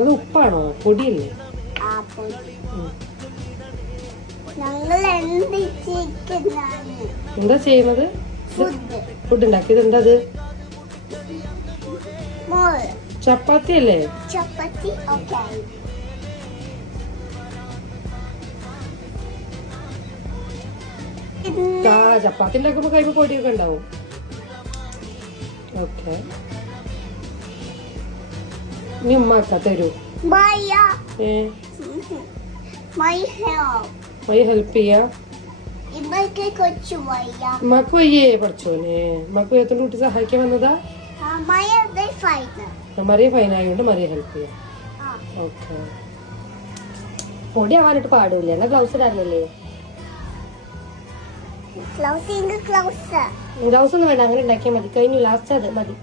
അത് ഉപ്പാണോ? പൊടിയല്ലേ? എന്താ ചെയ്യുന്നത്? ഫുഡ് ഉണ്ടാക്കിയത് എന്താ? അത് ചപ്പാത്തി അല്ലേ? ചപ്പാത്തി. ചപ്പാത്തി ഉണ്ടാക്കുമ്പോ കൈമ പൊടിയൊക്കെ ഉണ്ടാവും. ഓക്കെ, നീ ഉമ്മാക്ക തരൂ. ഹെൽപ്പ് ചെയ്യാ. ഉമ്മാക്ക് വയ്യേ പഠിച്ചോനെ? ഉമ്മാക്ക് വയ്യാത്തോണ്ട് കുട്ടി സഹായിക്കാൻ വന്നതാ? മറിയ ഫൈൻ ആയതുകൊണ്ട് മറിയ ഹെൽപ്പ് ചെയ്യാം. ഓക്കെ, പൊടി ആവാനായിട്ട് പാടില്ല. എന്നാ ഗ്ലൗസ് ഇടാറില്ലേ? ഗ്ലൗസ് ഒന്നും വേണ്ട, അങ്ങനെ ഉണ്ടാക്കിയാൽ മതി. കഴിഞ്ഞു, ലാസ്റ്റ് അത് മതി.